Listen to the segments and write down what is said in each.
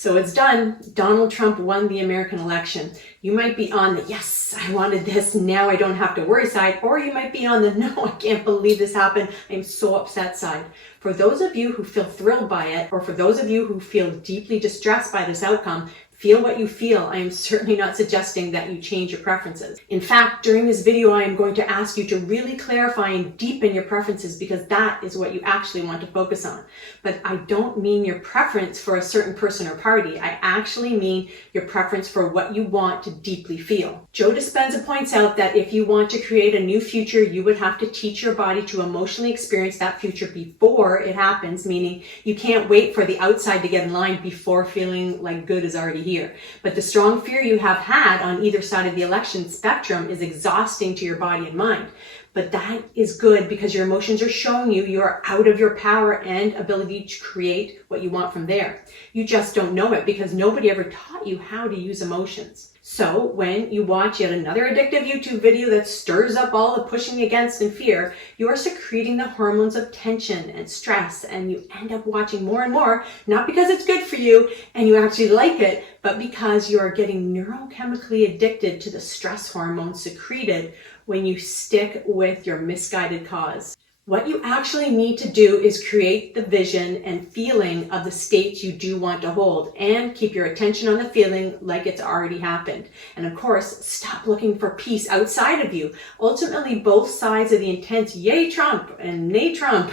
So it's done. Donald Trump won the American election. You might be on the, yes, I wanted this, now I don't have to worry side, or you might be on the, no, I can't believe this happened, I'm so upset side. For those of you who feel thrilled by it, or for those of you who feel deeply distressed by this outcome, feel what you feel. I am certainly not suggesting that you change your preferences. In fact, during this video, I am going to ask you to really clarify and deepen your preferences, because that is what you actually want to focus on. But I don't mean your preference for a certain person or party. I actually mean your preference for what you want to deeply feel. Joe Dispenza points out that if you want to create a new future, you would have to teach your body to emotionally experience that future before it happens, meaning you can't wait for the outside to get in line before feeling like good is already here. But the strong fear you have had on either side of the election spectrum is exhausting to your body and mind. But that is good, because your emotions are showing you you're out of your power and ability to create what you want from there. You just don't know it because nobody ever taught you how to use emotions. So when you watch yet another addictive YouTube video that stirs up all the pushing against and fear, you are secreting the hormones of tension and stress, and you end up watching more and more, not because it's good for you and you actually like it, but because you are getting neurochemically addicted to the stress hormones secreted when you stick with your misguided cause. What you actually need to do is create the vision and feeling of the states you do want to hold, and keep your attention on the feeling like it's already happened. And of course, stop looking for peace outside of you. Ultimately, both sides of the intense yay Trump and nay Trump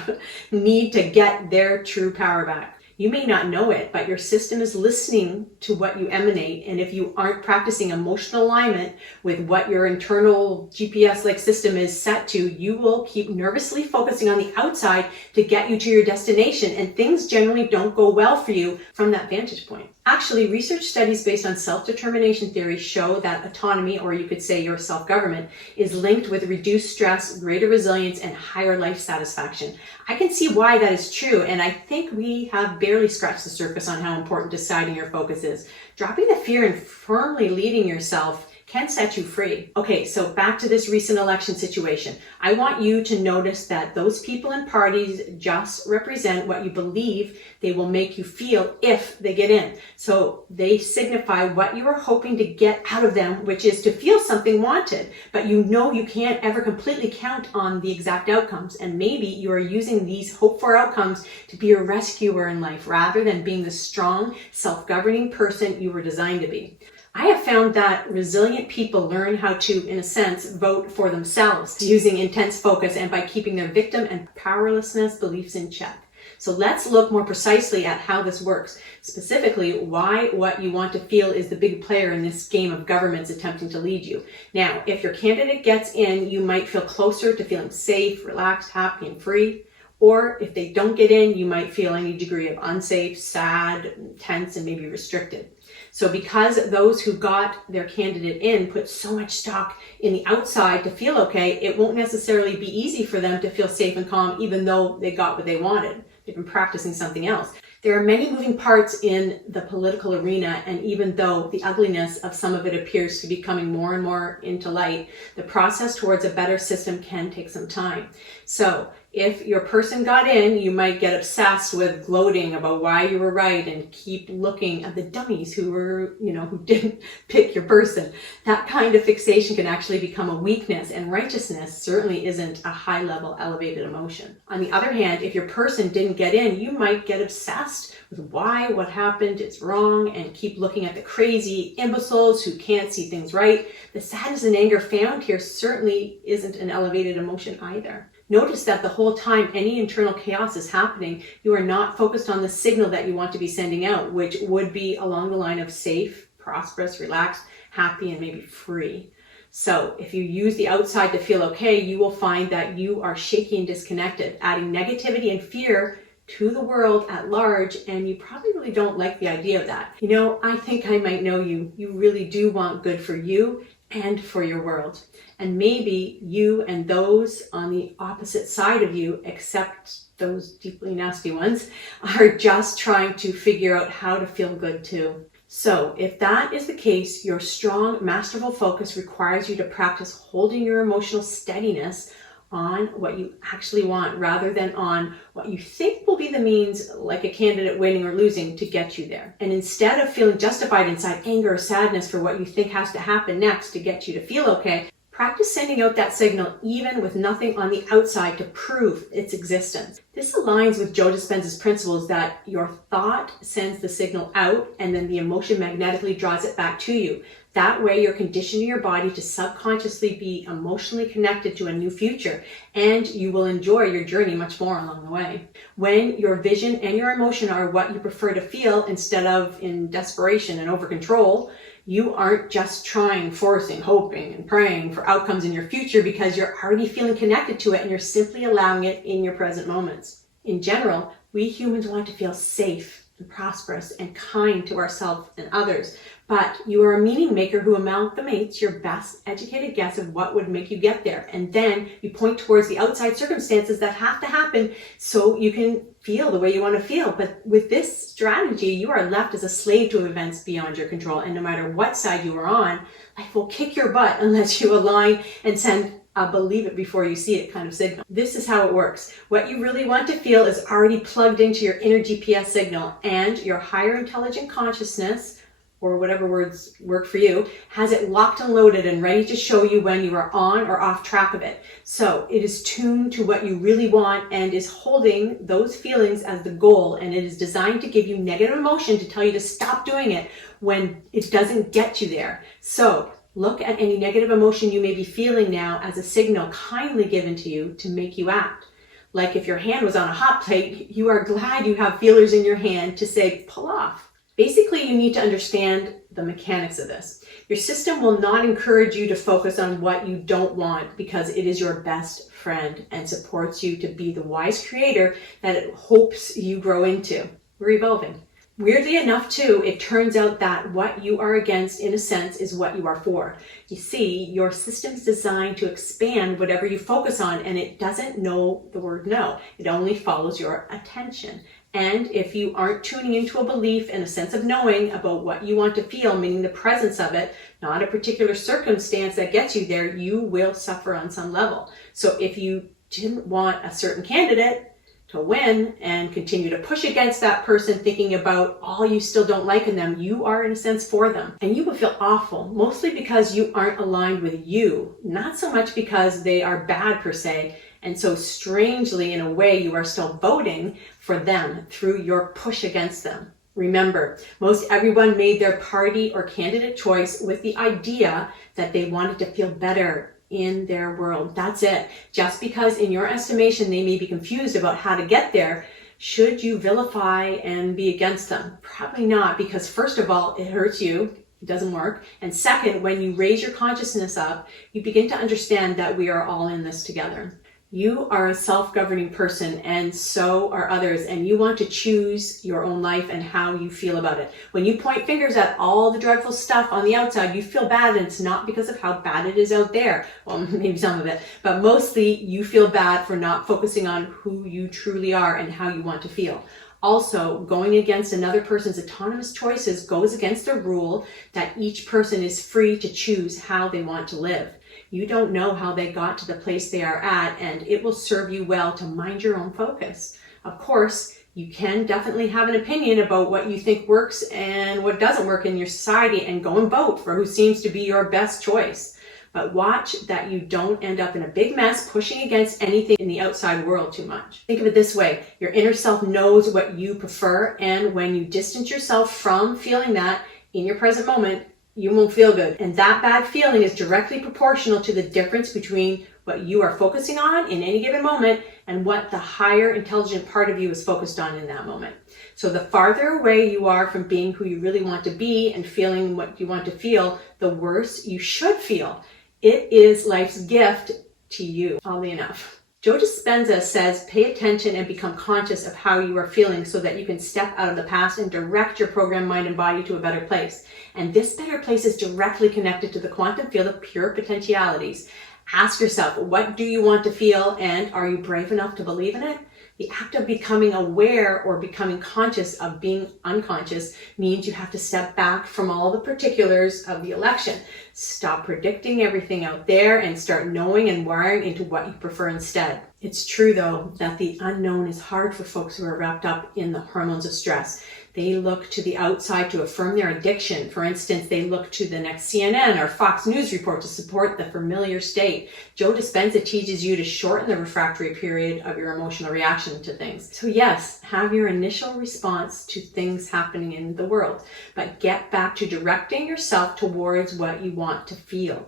need to get their true power back. You may not know it, but your system is listening to what you emanate. And if you aren't practicing emotional alignment with what your internal GPS-like system is set to, you will keep nervously focusing on the outside to get you to your destination. And things generally don't go well for you from that vantage point. Actually, research studies based on self-determination theory show that autonomy, or you could say your self-government, is linked with reduced stress, greater resilience, and higher life satisfaction. I can see why that is true, and I think we have barely scratched the surface on how important deciding your focus is. Dropping the fear and firmly leading yourself can set you free. Okay, so back to this recent election situation. I want you to notice that those people and parties just represent what you believe they will make you feel if they get in. So they signify what you are hoping to get out of them, which is to feel something wanted, but you know you can't ever completely count on the exact outcomes. And maybe you are using these hoped for outcomes to be a rescuer in life, rather than being the strong, self-governing person you were designed to be. I have found that resilient people learn how to, in a sense, vote for themselves using intense focus and by keeping their victim and powerlessness beliefs in check. So let's look more precisely at how this works. Specifically, why what you want to feel is the big player in this game of governments attempting to lead you. Now, if your candidate gets in, you might feel closer to feeling safe, relaxed, happy, and free. Or if they don't get in, you might feel any degree of unsafe, sad, tense, and maybe restricted. So because those who got their candidate in put so much stock in the outside to feel okay, it won't necessarily be easy for them to feel safe and calm, even though they got what they wanted. They've been practicing something else. There are many moving parts in the political arena, and even though the ugliness of some of it appears to be coming more and more into light, the process towards a better system can take some time. So if your person got in, you might get obsessed with gloating about why you were right and keep looking at the dummies who were, who didn't pick your person. That kind of fixation can actually become a weakness, and righteousness certainly isn't a high-level elevated emotion. On the other hand, if your person didn't get in, you might get obsessed with why, what happened, it's wrong, and keep looking at the crazy imbeciles who can't see things right. The sadness and anger found here certainly isn't an elevated emotion either. Notice that the whole time any internal chaos is happening, you are not focused on the signal that you want to be sending out, which would be along the line of safe, prosperous, relaxed, happy, and maybe free. So if you use the outside to feel okay, you will find that you are shaky and disconnected, adding negativity and fear to the world at large, and you probably really don't like the idea of that. I think I might know you. You really do want good for you and for your world. And maybe you and those on the opposite side of you, except those deeply nasty ones, are just trying to figure out how to feel good too. So if that is the case, your strong, masterful focus requires you to practice holding your emotional steadiness on what you actually want rather than on what you think will be the means, like a candidate winning or losing, to get you there. And instead of feeling justified inside anger or sadness for what you think has to happen next to get you to feel okay, practice sending out that signal even with nothing on the outside to prove its existence. This aligns with Joe Dispenza's principles that your thought sends the signal out and then the emotion magnetically draws it back to you. That way you're conditioning your body to subconsciously be emotionally connected to a new future, and you will enjoy your journey much more along the way. When your vision and your emotion are what you prefer to feel instead of in desperation and over control, you aren't just trying, forcing, hoping, and praying for outcomes in your future because you're already feeling connected to it and you're simply allowing it in your present moments. In general, we humans want to feel safe and prosperous and kind to ourselves and others, but you are a meaning maker who amalgamates your best educated guess of what would make you get there, and then you point towards the outside circumstances that have to happen so you can feel the way you want to feel. But with this strategy, you are left as a slave to events beyond your control, and no matter what side you are on, life will kick your butt unless you align and send a believe it before you see it kind of signal. This is how it works. What you really want to feel is already plugged into your inner GPS signal, and your higher intelligent consciousness, or whatever words work for you, has it locked and loaded and ready to show you when you are on or off track of it. So it is tuned to what you really want and is holding those feelings as the goal, and it is designed to give you negative emotion to tell you to stop doing it when it doesn't get you there. So look at any negative emotion you may be feeling now as a signal kindly given to you to make you act. Like if your hand was on a hot plate, you are glad you have feelers in your hand to say, pull off. Basically, you need to understand the mechanics of this. Your system will not encourage you to focus on what you don't want because it is your best friend and supports you to be the wise creator that it hopes you grow into. We're evolving. Weirdly enough, too, it turns out that what you are against, in a sense, is what you are for. You see, your system's designed to expand whatever you focus on, and it doesn't know the word no. It only follows your attention. And if you aren't tuning into a belief and a sense of knowing about what you want to feel, meaning the presence of it, not a particular circumstance that gets you there, you will suffer on some level. So if you didn't want a certain candidate to win and continue to push against that person, thinking about all you still don't like in them, you are in a sense for them. And you will feel awful, mostly because you aren't aligned with you, not so much because they are bad per se. And so strangely, in a way, you are still voting for them through your push against them. Remember, most everyone made their party or candidate choice with the idea that they wanted to feel better in their world. That's it. Just because in your estimation they may be confused about how to get there, should you vilify and be against them? Probably not, because first of all, it hurts you. It doesn't work. And second, when you raise your consciousness up, you begin to understand that we are all in this together. You are a self-governing person, and so are others, and you want to choose your own life and how you feel about it. When you point fingers at all the dreadful stuff on the outside, you feel bad, and it's not because of how bad it is out there. Well, maybe some of it, but mostly you feel bad for not focusing on who you truly are and how you want to feel. Also, going against another person's autonomous choices goes against the rule that each person is free to choose how they want to live. You don't know how they got to the place they are at, and it will serve you well to mind your own focus. Of course, you can definitely have an opinion about what you think works and what doesn't work in your society, and go and vote for who seems to be your best choice. But watch that you don't end up in a big mess pushing against anything in the outside world too much. Think of it this way. Your inner self knows what you prefer, and when you distance yourself from feeling that in your present moment, you won't feel good. And that bad feeling is directly proportional to the difference between what you are focusing on in any given moment and what the higher intelligent part of you is focused on in that moment. So the farther away you are from being who you really want to be and feeling what you want to feel, the worse you should feel. It is life's gift to you, oddly enough. Joe Dispenza says, pay attention and become conscious of how you are feeling so that you can step out of the past and direct your programmed mind and body to a better place. And this better place is directly connected to the quantum field of pure potentialities. Ask yourself, what do you want to feel, and are you brave enough to believe in it? The act of becoming aware or becoming conscious of being unconscious means you have to step back from all the particulars of the election. Stop predicting everything out there and start knowing and wiring into what you prefer instead. It's true, though, that the unknown is hard for folks who are wrapped up in the hormones of stress. They look to the outside to affirm their addiction. For instance, they look to the next CNN or Fox News report to support the familiar state. Joe Dispenza teaches you to shorten the refractory period of your emotional reaction to things. So yes, have your initial response to things happening in the world, but get back to directing yourself towards what you want to feel.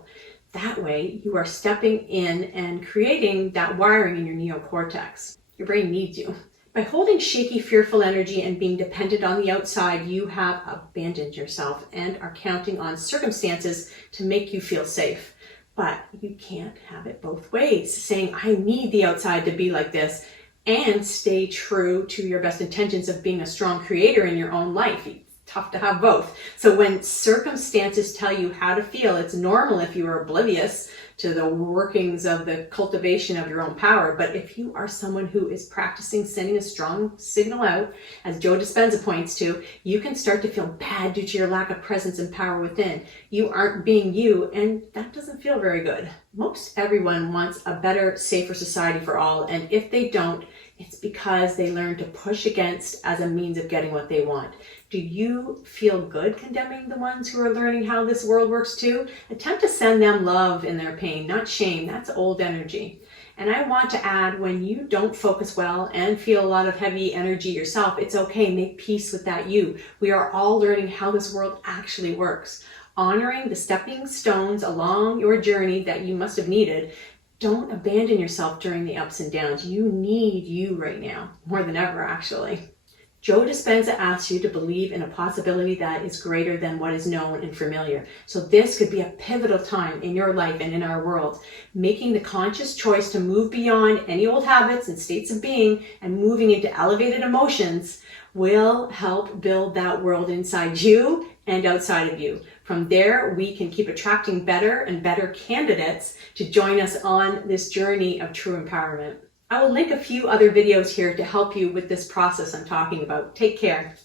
That way, you are stepping in and creating that wiring in your neocortex. Your brain needs you. By holding shaky, fearful energy and being dependent on the outside, you have abandoned yourself and are counting on circumstances to make you feel safe. But you can't have it both ways, saying, I need the outside to be like this, and stay true to your best intentions of being a strong creator in your own life. Tough to have both. So when circumstances tell you how to feel, it's normal if you are oblivious to the workings of the cultivation of your own power. But if you are someone who is practicing sending a strong signal out, as Joe Dispenza points to, you can start to feel bad due to your lack of presence and power within. You aren't being you, and that doesn't feel very good. Most everyone wants a better, safer society for all, and if they don't, it's because they learn to push against as a means of getting what they want. Do you feel good condemning the ones who are learning how this world works too? Attempt to send them love in their pain, not shame. That's old energy. And I want to add, when you don't focus well and feel a lot of heavy energy yourself, it's okay. Make peace with that you. We are all learning how this world actually works. Honoring the stepping stones along your journey that you must have needed. Don't abandon yourself during the ups and downs. You need you right now, more than ever, actually. Joe Dispenza asks you to believe in a possibility that is greater than what is known and familiar. So this could be a pivotal time in your life and in our world. Making the conscious choice to move beyond any old habits and states of being and moving into elevated emotions will help build that world inside you and outside of you. From there, we can keep attracting better and better candidates to join us on this journey of true empowerment. I will link a few other videos here to help you with this process I'm talking about. Take care.